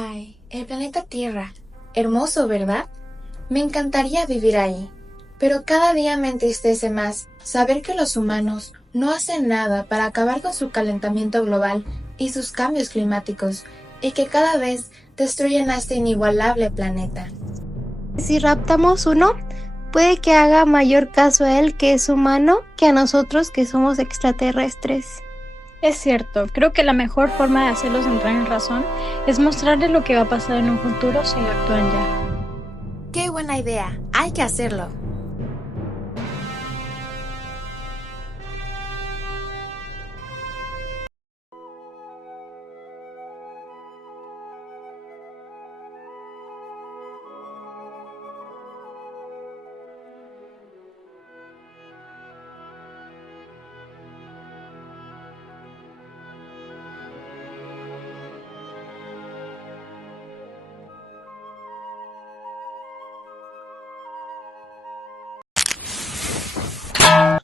Ay, el planeta Tierra. Hermoso, ¿verdad? Me encantaría vivir ahí. Pero cada día me entristece más saber que los humanos no hacen nada para acabar con su calentamiento global y sus cambios climáticos, y que cada vez destruyen a este inigualable planeta. Si raptamos uno, puede que haga mayor caso a él, que es humano, que a nosotros, que somos extraterrestres. Es cierto, creo que la mejor forma de hacerlos entrar en razón es mostrarles lo que va a pasar en un futuro si no actúan ya. ¡Qué buena idea! ¡Hay que hacerlo!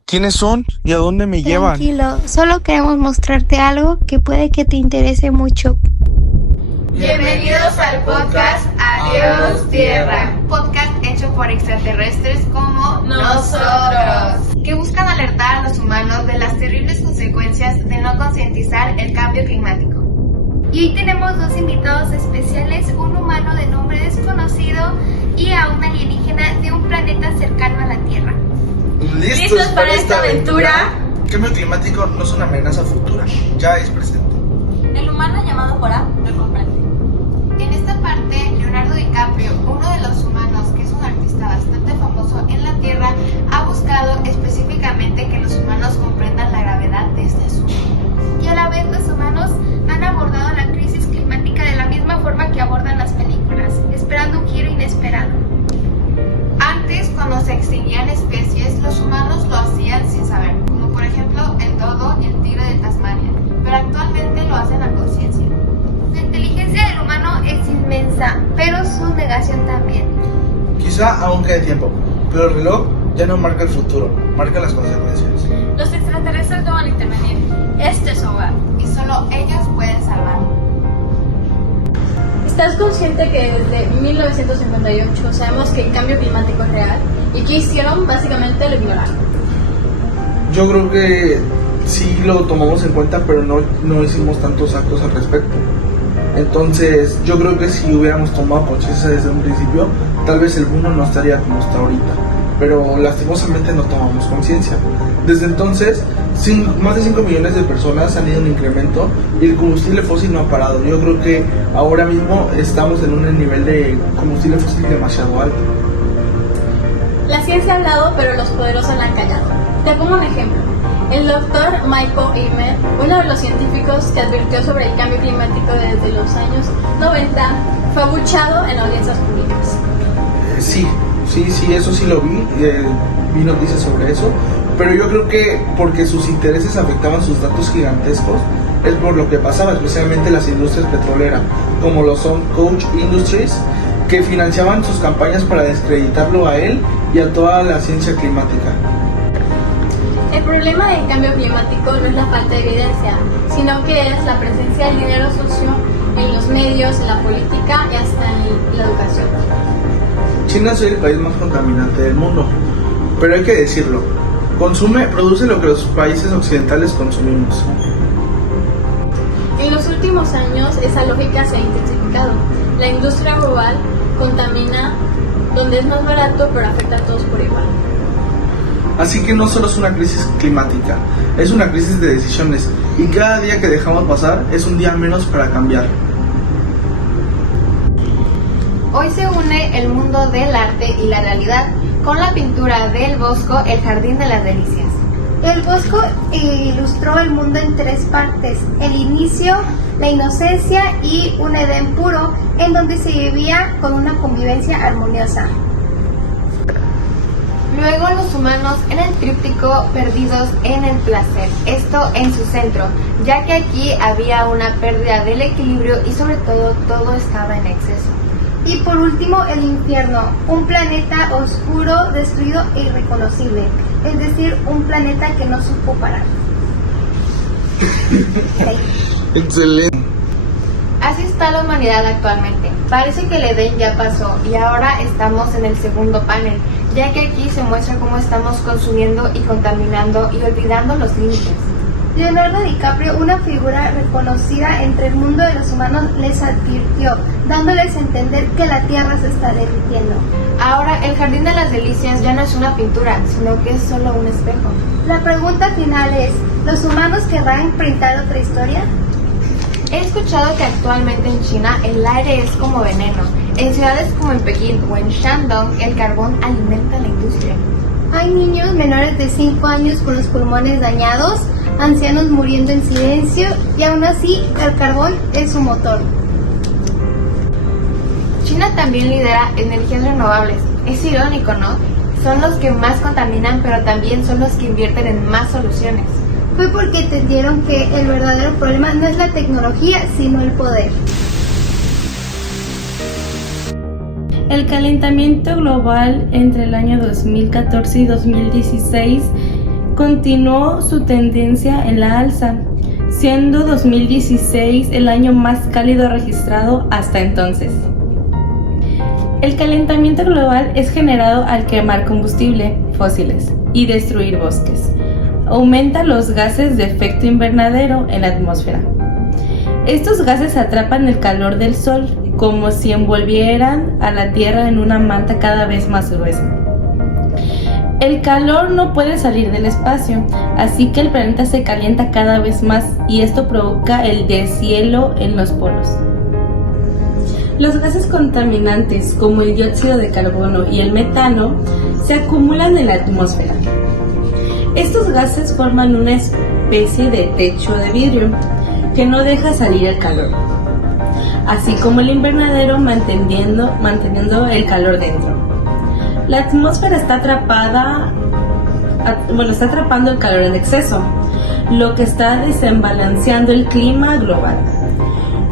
¿Quiénes son y a dónde me llevan? Tranquilo, solo queremos mostrarte algo que puede que te interese mucho. Bienvenidos al podcast Adiós Tierra, podcast hecho por extraterrestres como nosotros, que buscan alertar a los humanos de las terribles consecuencias de no concientizar el cambio climático. Y hoy tenemos dos invitados especiales, un humano de nombre desconocido y a un alienígena de un planeta cercano a la Tierra. ¿Listos para esta aventura? El cambio climático no es una amenaza futura, ya es presente. El humano llamado Jorah lo comprende. En esta parte, Leonardo DiCaprio, uno de los humanos que es un artista bastante famoso en la Tierra, ha buscado específicamente que los humanos comprendan la gravedad de este asunto. Y a la vez los humanos han abordado la crisis climática de la misma forma que abordan las películas, esperando un giro inesperado. Antes, cuando se extinguían especies, los humanos lo hacían sin saber, como por ejemplo el dodo y el tigre de Tasmania, pero actualmente lo hacen a conciencia. La inteligencia del humano es inmensa, pero su negación también. Quizá aún quede tiempo, pero el reloj ya no marca el futuro, marca las consecuencias. Los extraterrestres no van a intervenir. Este es su hogar. Y solo ellos pueden salvarlo. ¿Estás consciente que desde 1958 sabemos que el cambio climático es real? ¿Y qué hicieron? Básicamente lo ignoraron. Yo creo que sí lo tomamos en cuenta, pero no hicimos tantos actos al respecto. Entonces, yo creo que si hubiéramos tomado conciencia desde un principio, tal vez el mundo no estaría como está ahorita. Pero lastimosamente no tomamos conciencia. Desde entonces, más de 5 millones de personas han ido en incremento y el combustible fósil no ha parado. Yo creo que ahora mismo estamos en un nivel de combustible fósil demasiado alto. La ciencia ha hablado, pero los poderosos la han callado. Te pongo un ejemplo. El doctor Michael Emer, uno de los científicos que advirtió sobre el cambio climático desde los años 90, fue abuchado en audiencias públicas. Sí, eso sí lo vi, vi noticias sobre eso, pero yo creo que porque sus intereses afectaban sus datos gigantescos, es por lo que pasaba, especialmente las industrias petroleras, como lo son Koch Industries, que financiaban sus campañas para descreditarlo a él y a toda la ciencia climática. El problema del cambio climático no es la falta de evidencia, sino que es la presencia del dinero sucio en los medios, en la política y hasta en la educación. China es el país más contaminante del mundo, pero hay que decirlo, produce lo que los países occidentales consumimos. En los últimos años esa lógica se ha intensificado. La industria global contamina donde es más barato, pero afecta a todos por igual. Así que no solo es una crisis climática, es una crisis de decisiones, y cada día que dejamos pasar es un día menos para cambiar. Hoy se une el mundo del arte y la realidad con la pintura del Bosco, El Jardín de las Delicias. El Bosco ilustró el mundo en 3 partes: el inicio, la inocencia y un Edén puro, en donde se vivía con una convivencia armoniosa. Luego los humanos en el tríptico perdidos en el placer, esto en su centro, ya que aquí había una pérdida del equilibrio y sobre todo estaba en exceso. Y por último, el infierno, un planeta oscuro, destruido e irreconocible, es decir, un planeta que no supo parar. Excelente. Así está la humanidad actualmente. Parece que el Edén ya pasó y ahora estamos en el segundo panel, ya que aquí se muestra cómo estamos consumiendo y contaminando y olvidando los límites. Leonardo DiCaprio, una figura reconocida entre el mundo de los humanos, les advirtió, dándoles a entender que la Tierra se está derritiendo. Ahora, el Jardín de las Delicias ya no es una pintura, sino que es solo un espejo. La pregunta final es, ¿los humanos querrán printar otra historia? He escuchado que actualmente en China el aire es como veneno. En ciudades como en Pekín o en Shandong, el carbón alimenta la industria. Hay niños menores de 5 años con los pulmones dañados, ancianos muriendo en silencio y aún así el carbón es su motor. China también lidera energías renovables. Es irónico, ¿no? Son los que más contaminan, pero también son los que invierten en más soluciones. Fue porque entendieron que el verdadero problema no es la tecnología, sino el poder. El calentamiento global entre el año 2014 y 2016 continuó su tendencia en la alza, siendo 2016 el año más cálido registrado hasta entonces. El calentamiento global es generado al quemar combustible fósiles y destruir bosques. Aumenta los gases de efecto invernadero en la atmósfera. Estos gases atrapan el calor del sol como si envolvieran a la Tierra en una manta cada vez más gruesa. El calor no puede salir del espacio, así que el planeta se calienta cada vez más y esto provoca el deshielo en los polos. Los gases contaminantes como el dióxido de carbono y el metano se acumulan en la atmósfera. Estos gases forman una especie de techo de vidrio que no deja salir el calor, así como el invernadero manteniendo el calor dentro. La atmósfera está atrapando el calor en exceso, lo que está desbalanceando el clima global.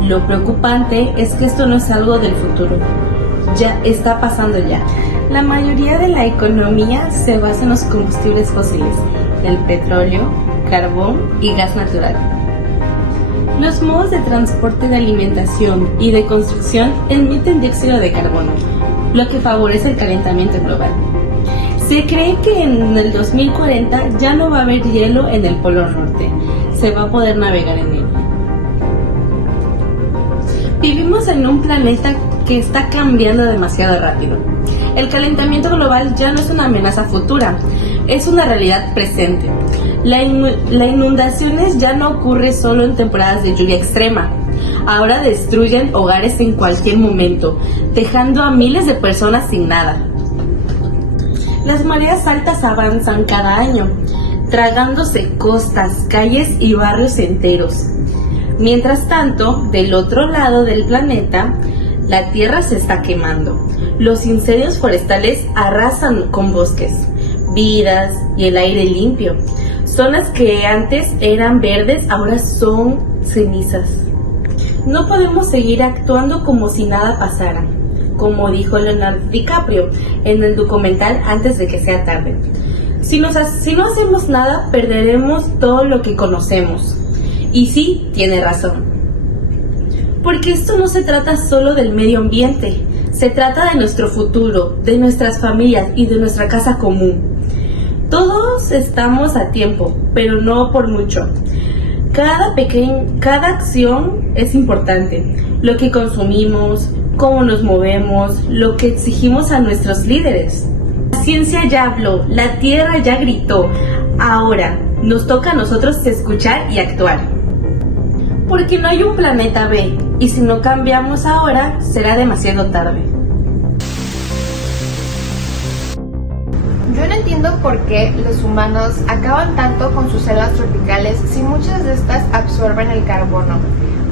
Lo preocupante es que esto no es algo del futuro, ya está pasando ya. La mayoría de la economía se basa en los combustibles fósiles, el petróleo, carbón y gas natural. Los modos de transporte, de alimentación y de construcción emiten dióxido de carbono, lo que favorece el calentamiento global. Se cree que en el 2040 ya no va a haber hielo en el Polo Norte, se va a poder navegar en él. Vivimos en un planeta que está cambiando demasiado rápido. El calentamiento global ya no es una amenaza futura, es una realidad presente. La inundaciones ya no ocurre solo en temporadas de lluvia extrema. Ahora destruyen hogares en cualquier momento, dejando a miles de personas sin nada. Las mareas altas avanzan cada año, tragándose costas, calles y barrios enteros. Mientras tanto, del otro lado del planeta, la tierra se está quemando. Los incendios forestales arrasan con bosques, vidas y el aire limpio. Zonas que antes eran verdes ahora son cenizas. No podemos seguir actuando como si nada pasara, como dijo Leonardo DiCaprio en el documental Antes de que sea tarde. Si no hacemos nada, perderemos todo lo que conocemos. Y sí, tiene razón. Porque esto no se trata solo del medio ambiente, se trata de nuestro futuro, de nuestras familias y de nuestra casa común. Todos estamos a tiempo, pero no por mucho. Cada acción es importante. Lo que consumimos, cómo nos movemos, lo que exigimos a nuestros líderes. La ciencia ya habló, la tierra ya gritó. Ahora nos toca a nosotros escuchar y actuar. Porque no hay un planeta B, y si no cambiamos ahora, será demasiado tarde. Yo no entiendo por qué los humanos acaban tanto con sus selvas tropicales si muchas de estas absorben el carbono.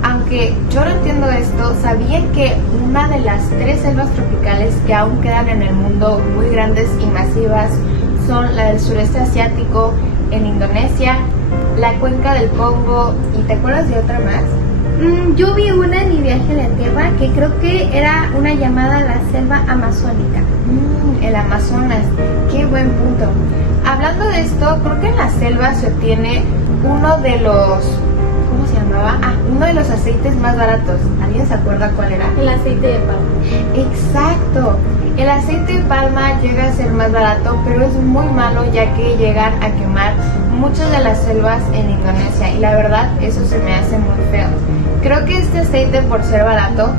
Aunque yo no entiendo esto, ¿sabían que una de las 3 selvas tropicales que aún quedan en el mundo muy grandes y masivas son la del sureste asiático, en Indonesia, la cuenca del Congo y ¿te acuerdas de otra más? Yo vi una en mi viaje a la Tierra que creo que era una llamada la selva amazónica. El Amazonas, qué buen punto. Hablando de esto, creo que en la selva se obtiene uno de los, ¿cómo se llama? llamaba? Uno de los aceites más baratos. ¿Alguien se acuerda cuál era? El aceite de palma. Exacto. El aceite de palma llega a ser más barato, pero es muy malo ya que llegan a quemar muchas de las selvas en Indonesia y la verdad eso se me hace muy feo. Creo que este aceite, por ser barato,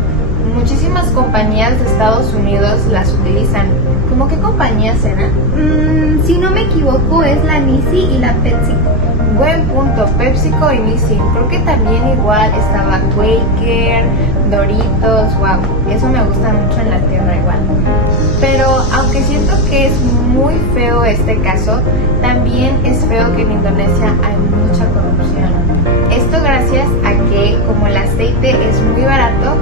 muchísimas compañías de Estados Unidos las utilizan. ¿Cómo qué compañías eran? Si no me equivoco es la Nisi y la PepsiCo. Buen punto, PepsiCo y Nissin. Creo que también igual estaba Quaker, Doritos, wow, eso me gusta mucho en la tierra igual. Pero aunque siento que es muy feo este caso, también es feo que en Indonesia hay mucha corrupción. Esto gracias a que como el aceite es muy barato,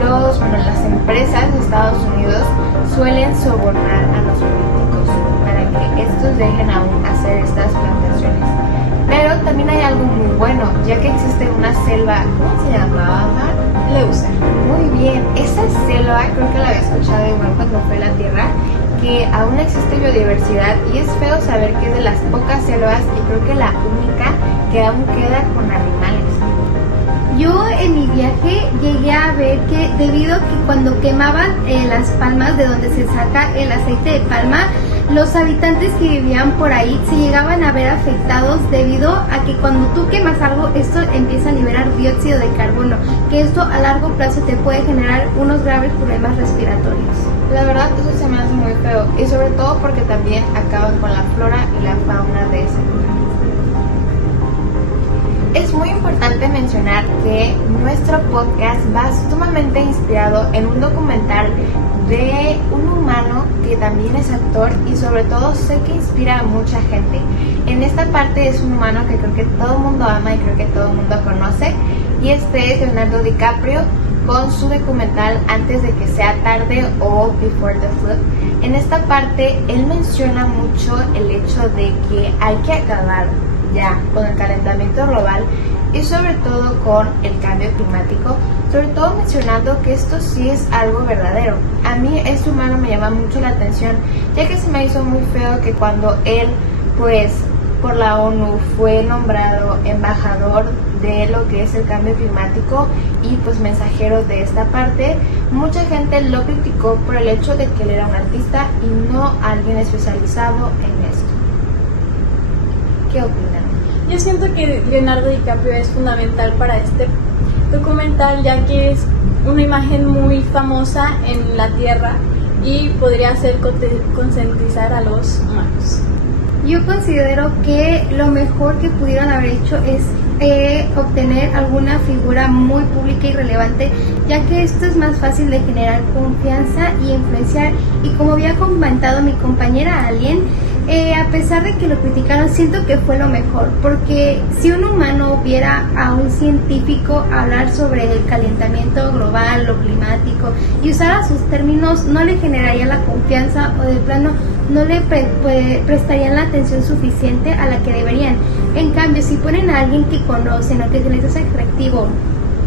las empresas de Estados Unidos suelen sobornar a los políticos para que estos dejen aún hacer estas plantaciones. Pero también hay algo muy bueno, ya que existe una selva, ¿cómo se llamaba, Mar? Leuser. Muy bien, esa selva creo que la había escuchado igual cuando fue a la Tierra, que aún existe biodiversidad y es feo saber que es de las pocas selvas y creo que la única que aún queda con animales. Yo en mi viaje llegué a ver que debido a que cuando quemaban las palmas de donde se saca el aceite de palma, los habitantes que vivían por ahí se llegaban a ver afectados debido a que cuando tú quemas algo, esto empieza a liberar dióxido de carbono, que esto a largo plazo te puede generar unos graves problemas respiratorios. La verdad eso se me hace muy feo y sobre todo porque también acaban con la flora y la fauna de ese lugar. Es muy importante mencionar que nuestro podcast va sumamente inspirado en un documental de un humano que también es actor y sobre todo sé que inspira a mucha gente. En esta parte es un humano que creo que todo el mundo ama y creo que todo el mundo conoce y este es Leonardo DiCaprio con su documental Antes de que sea tarde o Before the Flood. En esta parte él menciona mucho el hecho de que hay que acabar ya con el calentamiento global y sobre todo con el cambio climático, sobre todo mencionando que esto sí es algo verdadero. A mí este humano me llama mucho la atención, ya que se me hizo muy feo que cuando él, pues por la ONU fue nombrado embajador de lo que es el cambio climático y pues mensajero de esta parte, mucha gente lo criticó por el hecho de que él era un artista y no alguien especializado en esto. ¿Qué opinan? Yo siento que Leonardo DiCaprio es fundamental para este documental, ya que es una imagen muy famosa en la Tierra y podría hacer concientizar a los humanos. Yo considero que lo mejor que pudieron haber hecho es obtener alguna figura muy pública y relevante, ya que esto es más fácil de generar confianza y influenciar. Y como había comentado mi compañera Alien, a pesar de que lo criticaron, siento que fue lo mejor, porque si un humano viera a un científico hablar sobre el calentamiento global, lo climático, y usara sus términos, no le generaría la confianza o de plano no le prestarían la atención suficiente a la que deberían. En cambio, si ponen a alguien que conocen o que se les hace atractivo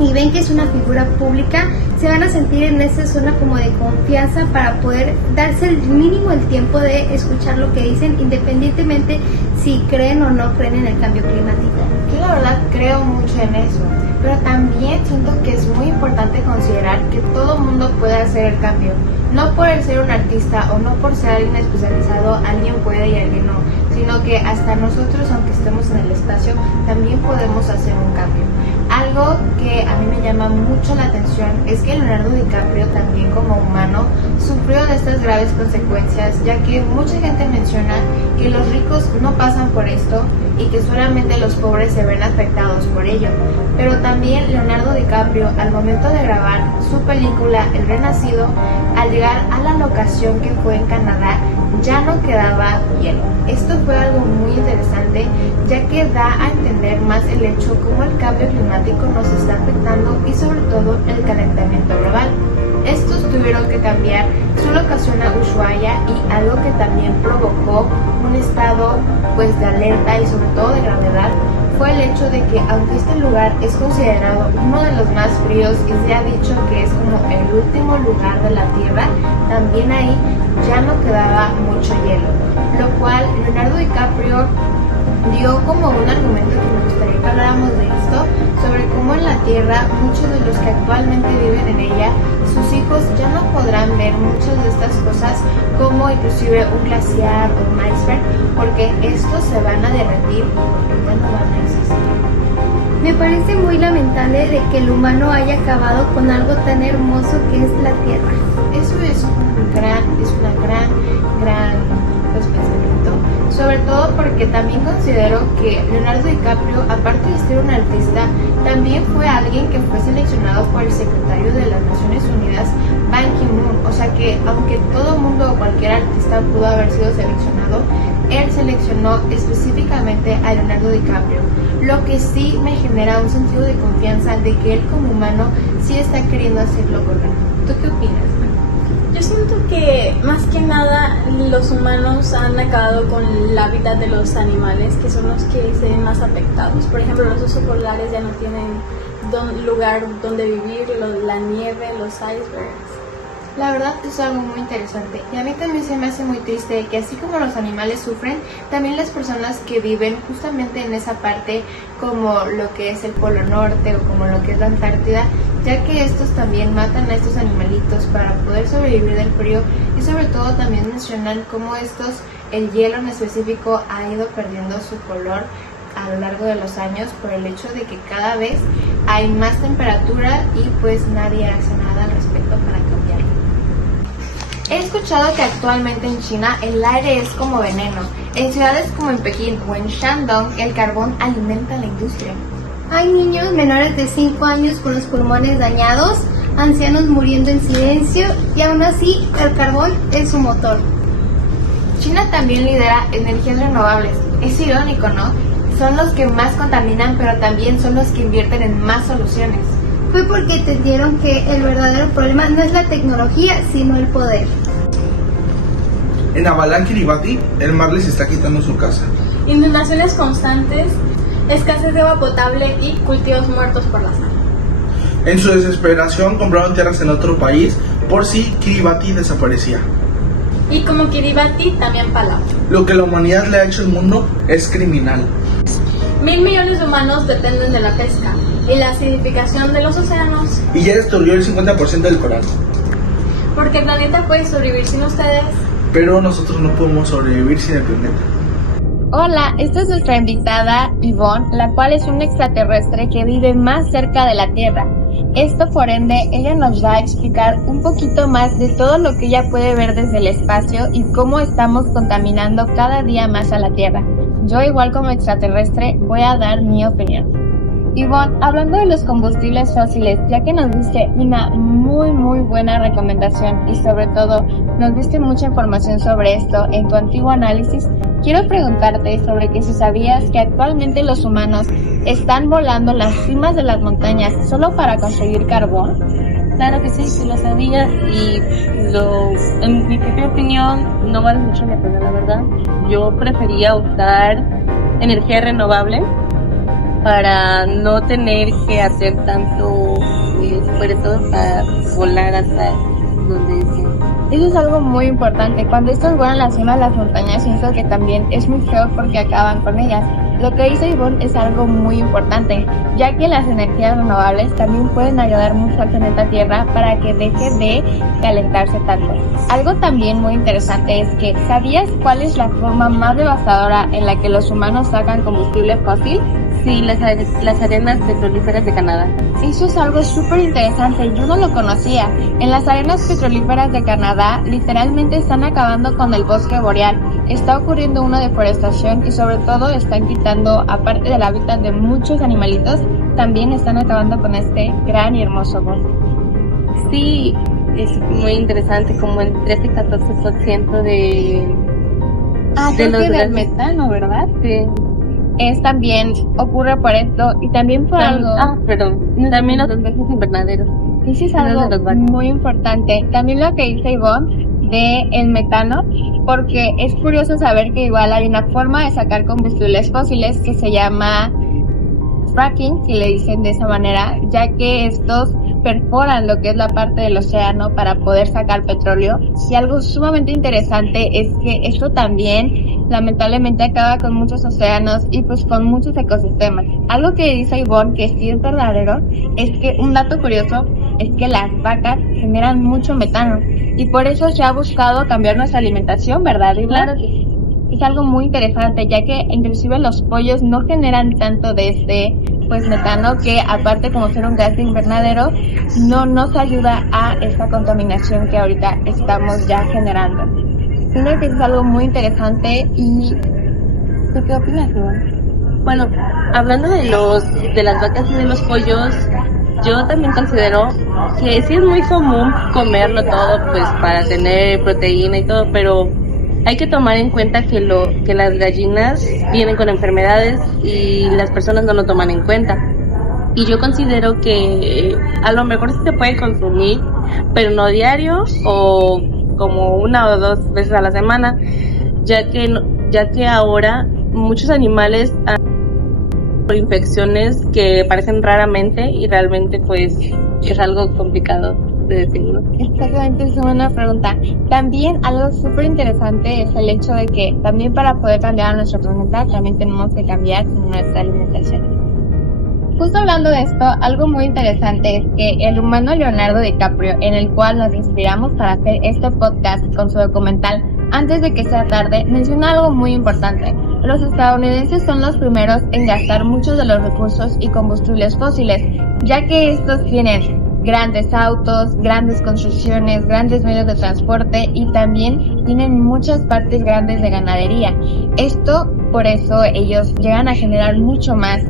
y ven que es una figura pública, se van a sentir en esa zona como de confianza para poder darse el mínimo el tiempo de escuchar lo que dicen, independientemente si creen o no creen en el cambio climático. Yo la verdad creo mucho en eso, pero también siento que es muy importante considerar que todo mundo puede hacer el cambio. No por el ser un artista o no por ser alguien especializado, alguien puede y alguien no, sino que hasta nosotros, aunque estemos en el espacio, también podemos hacer un cambio. Algo que a mí me llama mucho la atención es que Leonardo DiCaprio también como humano sufrió de estas graves consecuencias, ya que mucha gente menciona que los ricos no pasan por esto y que solamente los pobres se ven afectados por ello. Pero también Leonardo DiCaprio, al momento de grabar su película El Renacido, al llegar a la locación que fue en Canadá, ya no quedaba hielo. Esto fue algo muy interesante, ya que da a entender más el hecho cómo el cambio climático nos está afectando y sobre todo el calentamiento global. Estos tuvieron que cambiar su locación a Ushuaia y algo que también provocó un estado pues de alerta y sobre todo de gravedad fue el hecho de que aunque este lugar es considerado uno de los más fríos y se ha dicho que es como el último lugar de la Tierra, también ahí ya no quedaba mucho hielo, lo cual Leonardo DiCaprio dio como un argumento que me gustaría que habláramos de esto, sobre cómo en la Tierra muchos de los que actualmente viven en ella, sus hijos ya no podrán ver muchas de estas cosas, como inclusive un glaciar o un iceberg, porque estos se van a derretir y ya no van a existir. Me parece muy lamentable de que el humano haya acabado con algo tan hermoso que es la Tierra. Eso es una gran pensamiento, sobre todo porque también considero que Leonardo DiCaprio, aparte de ser un artista, también fue alguien que fue seleccionado por el secretario de las Naciones Unidas, Ban Ki-moon. O sea que aunque todo mundo o cualquier artista pudo haber sido seleccionado, él seleccionó específicamente a Leonardo DiCaprio, lo que sí me genera un sentido de confianza de que él como humano sí está queriendo hacer lo correcto. ¿Tú qué opinas, Man? Yo siento que más que nada los humanos han acabado con el hábitat de los animales, que son los que se ven más afectados. Por ejemplo, los osos polares ya no tienen lugar donde vivir, la nieve, los icebergs. La verdad es algo muy interesante y a mí también se me hace muy triste que así como los animales sufren, también las personas que viven justamente en esa parte como lo que es el Polo Norte o como lo que es la Antártida, ya que estos también matan a estos animalitos para poder sobrevivir del frío y sobre todo también mencionan cómo el hielo en específico ha ido perdiendo su color a lo largo de los años por el hecho de que cada vez hay más temperatura y pues nadie hace nada al respecto para cambiarlo. He escuchado que actualmente en China el aire es como veneno. En ciudades como en Pekín o en Shandong el carbón alimenta la industria. Hay niños menores de 5 años con los pulmones dañados, ancianos muriendo en silencio y aún así el carbón es su motor. China también lidera energías renovables. Es irónico, ¿no? Son los que más contaminan, pero también son los que invierten en más soluciones. Fue porque entendieron que el verdadero problema no es la tecnología, sino el poder. En Abalán, Kiribati, el mar les está quitando su casa. Inundaciones constantes, escasez de agua potable y cultivos muertos por la sal. En su desesperación compraron tierras en otro país por si Kiribati desaparecía. Y como Kiribati, también Palau. Lo que la humanidad le ha hecho al mundo es criminal. 1.000 millones de humanos dependen de la pesca y la acidificación de los océanos. Y ya destruyó el 50% del coral. Porque el planeta puede sobrevivir sin ustedes. Pero nosotros no podemos sobrevivir sin el planeta. Hola, esta es nuestra invitada Yvonne, la cual es una extraterrestre que vive más cerca de la Tierra. Esto por ende, ella nos va a explicar un poquito más de todo lo que ella puede ver desde el espacio y cómo estamos contaminando cada día más a la Tierra. Yo igual como extraterrestre voy a dar mi opinión. Yvonne, hablando de los combustibles fósiles, ya que nos diste una muy buena recomendación y sobre todo nos diste mucha información sobre esto en tu antiguo análisis, quiero preguntarte sobre que si sabías que actualmente los humanos están volando las cimas de las montañas solo para conseguir carbón. Claro que sí lo sabía y en mi propia opinión no vale mucho la pena, la verdad. Yo prefería usar energía renovable para no tener que hacer tanto esfuerzo para volar hasta donde sea. Eso es algo muy importante. Cuando estos vuelan a la cima de las montañas, siento que también es muy feo porque acaban con ellas. Lo que dice Yvonne es algo muy importante, ya que las energías renovables también pueden ayudar mucho al planeta Tierra para que deje de calentarse tanto. Algo también muy interesante es que, ¿sabías cuál es la forma más devastadora en la que los humanos sacan combustible fósil? Sí, las arenas petrolíferas de Canadá. Eso es algo súper interesante, yo no lo conocía. En las arenas petrolíferas de Canadá literalmente están acabando con el bosque boreal. Está ocurriendo una deforestación y sobre todo están quitando, aparte del hábitat de muchos animalitos, también están acabando con este gran y hermoso bosque. Sí, es muy interesante, como el 13 y 14% de los del metano, ¿verdad? Sí. También ocurre por esto y también por algo. También los gases invernaderos. Eso es algo muy importante. También lo que dice Yvonne de el metano, porque es curioso saber que igual hay una forma de sacar combustibles fósiles que se llama fracking, si le dicen de esa manera, ya que estos perforan lo que es la parte del océano para poder sacar petróleo. Y algo sumamente interesante es que esto también lamentablemente acaba con muchos océanos y pues con muchos ecosistemas. Algo que dice Ivonne que sí es verdadero es que un dato curioso es que las vacas generan mucho metano y por eso se ha buscado cambiar nuestra alimentación, ¿verdad, Ivonne? Claro que sí. Es algo muy interesante, ya que inclusive los pollos no generan tanto de este metano, que aparte como ser un gas de invernadero no nos ayuda a esta contaminación que ahorita estamos ya generando. Creo que es algo muy interesante. ¿Y tú qué opinas, Ivonne? Bueno, hablando de las vacas y de los pollos, yo también considero que sí es muy común comerlo todo pues para tener proteína y todo, pero hay que tomar en cuenta que las gallinas vienen con enfermedades y las personas no lo toman en cuenta. Y yo considero que a lo mejor sí se puede consumir, pero no diario o como 1 o 2 veces a la semana, ya que ahora muchos animales han por infecciones que aparecen raramente y realmente pues es algo complicado de decirlo. Exactamente, es una buena pregunta. También algo súper interesante es el hecho de que también para poder cambiar nuestro planeta también tenemos que cambiar nuestra alimentación. Justo hablando de esto, algo muy interesante es que el humano Leonardo DiCaprio, en el cual nos inspiramos para hacer este podcast con su documental Antes de que sea tarde, menciona algo muy importante. Los estadounidenses son los primeros en gastar muchos de los recursos y combustibles fósiles, ya que estos tienen grandes autos, grandes construcciones, grandes medios de transporte y también tienen muchas partes grandes de ganadería. Esto, por eso, ellos llegan a generar mucho más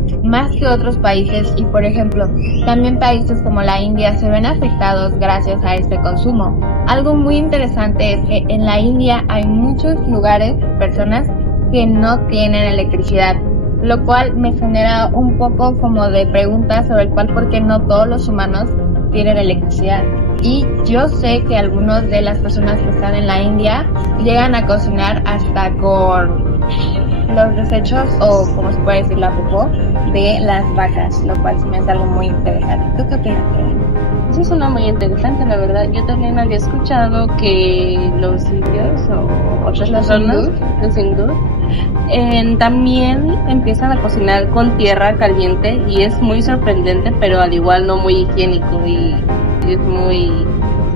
que otros países y, por ejemplo, también países como la India se ven afectados gracias a este consumo. Algo muy interesante es que en la India hay muchos lugares, personas que no tienen electricidad, lo cual me genera un poco como de preguntas sobre el cual por qué no todos los humanos tienen electricidad. Y yo sé que algunas de las personas que están en la India llegan a cocinar hasta con los desechos o como se puede decir la popó de las vacas, lo cual sí me hace algo muy interesante. ¿Tú qué opinas? Eso suena muy interesante, la verdad. Yo también había escuchado que los indios o otras personas, los hindús, también empiezan a cocinar con tierra caliente y es muy sorprendente, pero al igual no muy higiénico y es muy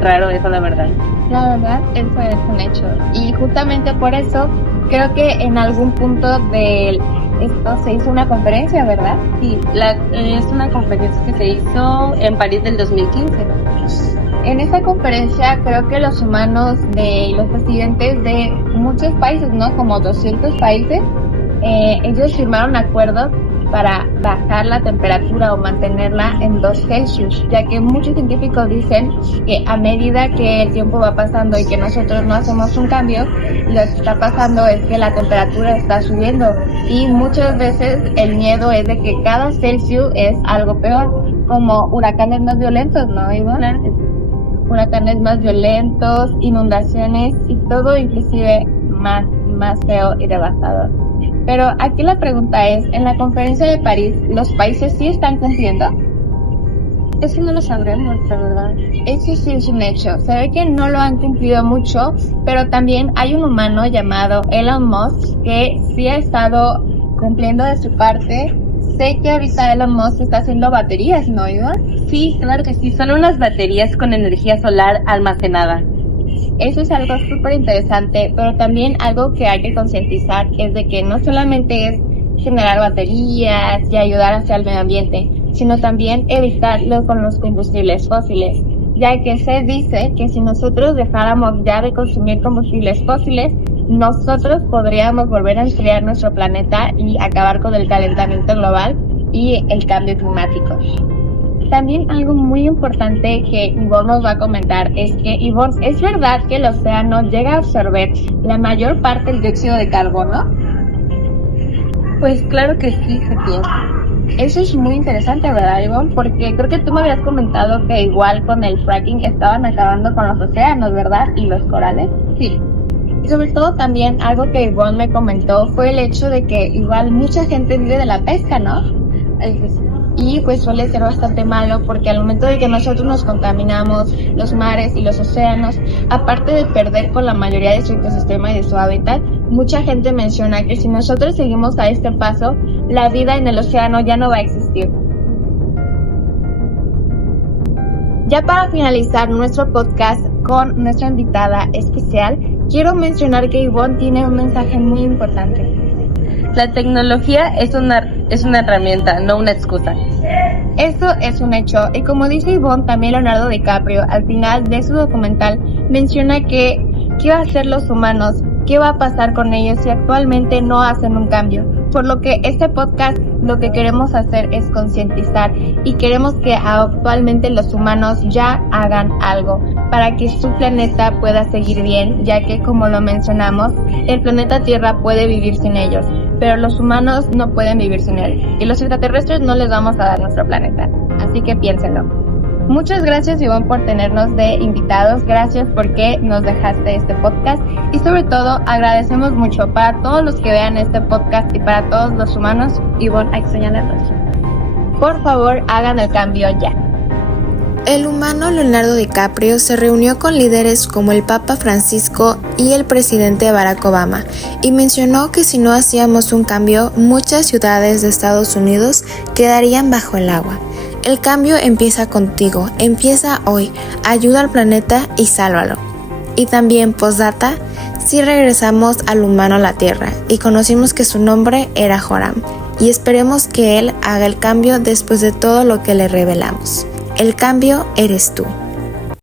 raro eso, la verdad. La verdad, eso es un hecho. Y justamente por eso creo que en algún punto de esto se hizo una conferencia, ¿verdad? Sí, es una conferencia que se hizo en París del 2015. En esta conferencia creo que los humanos de los presidentes de muchos países, ¿no? Como 200 países, ellos firmaron acuerdos para bajar la temperatura o mantenerla en 2 Celsius, ya que muchos científicos dicen que a medida que el tiempo va pasando y que nosotros no hacemos un cambio, lo que está pasando es que la temperatura está subiendo y muchas veces el miedo es de que cada Celsius es algo peor, como huracanes más violentos, ¿no, Ivonne? Huracanes más violentos, inundaciones y todo inclusive más feo y devastador. Pero aquí la pregunta es, en la conferencia de París, ¿los países sí están cumpliendo? Eso no lo sabremos, la verdad. Eso sí es un hecho. Se ve que no lo han cumplido mucho, pero también hay un humano llamado Elon Musk que sí ha estado cumpliendo de su parte. Sé que ahorita Elon Musk está haciendo baterías, ¿no, Ivonne? Sí, claro que sí. Son unas baterías con energía solar almacenada. Eso es algo súper interesante, pero también algo que hay que concientizar es de que no solamente es generar baterías y ayudar hacia el medio ambiente, sino también evitarlo con los combustibles fósiles, ya que se dice que si nosotros dejáramos ya de consumir combustibles fósiles, nosotros podríamos volver a enfriar nuestro planeta y acabar con el calentamiento global y el cambio climático. También algo muy importante que Ivonne nos va a comentar es que, Ivonne, ¿es verdad que el océano llega a absorber la mayor parte del dióxido de carbono? Pues claro que sí, se piensa. Eso es muy interesante, ¿verdad, Ivonne? Porque creo que tú me habías comentado que igual con el fracking estaban acabando con los océanos, ¿verdad? Y los corales. Sí. Y sobre todo también algo que Ivonne me comentó fue el hecho de que igual mucha gente vive de la pesca, ¿no? Y pues suele ser bastante malo porque al momento de que nosotros nos contaminamos los mares y los océanos, aparte de perder con la mayoría de su ecosistema y de su hábitat, mucha gente menciona que si nosotros seguimos a este paso, la vida en el océano ya no va a existir. Ya para finalizar nuestro podcast con nuestra invitada especial, quiero mencionar que Ivonne tiene un mensaje muy importante. La tecnología es una herramienta, no una excusa. Esto es un hecho, y como dice Ivonne, también Leonardo DiCaprio al final de su documental menciona que ¿qué va a hacer los humanos? ¿Qué va a pasar con ellos si actualmente no hacen un cambio? Por lo que este podcast lo que queremos hacer es concientizar y queremos que actualmente los humanos ya hagan algo para que su planeta pueda seguir bien, ya que como lo mencionamos, el planeta Tierra puede vivir sin ellos, pero los humanos no pueden vivir sin él y los extraterrestres no les vamos a dar nuestro planeta, así que piénsenlo. Muchas gracias, Ivonne, por tenernos de invitados. Gracias porque nos dejaste este podcast. Y sobre todo, agradecemos mucho para todos los que vean este podcast y para todos los humanos. Ivonne, hay que señalarlos. Por favor, hagan el cambio ya. El humano Leonardo DiCaprio se reunió con líderes como el Papa Francisco y el presidente Barack Obama y mencionó que si no hacíamos un cambio, muchas ciudades de Estados Unidos quedarían bajo el agua. El cambio empieza contigo, empieza hoy, ayuda al planeta y sálvalo. Y también, postdata, si regresamos al humano a la Tierra y conocimos que su nombre era Joram, y esperemos que él haga el cambio después de todo lo que le revelamos. El cambio eres tú.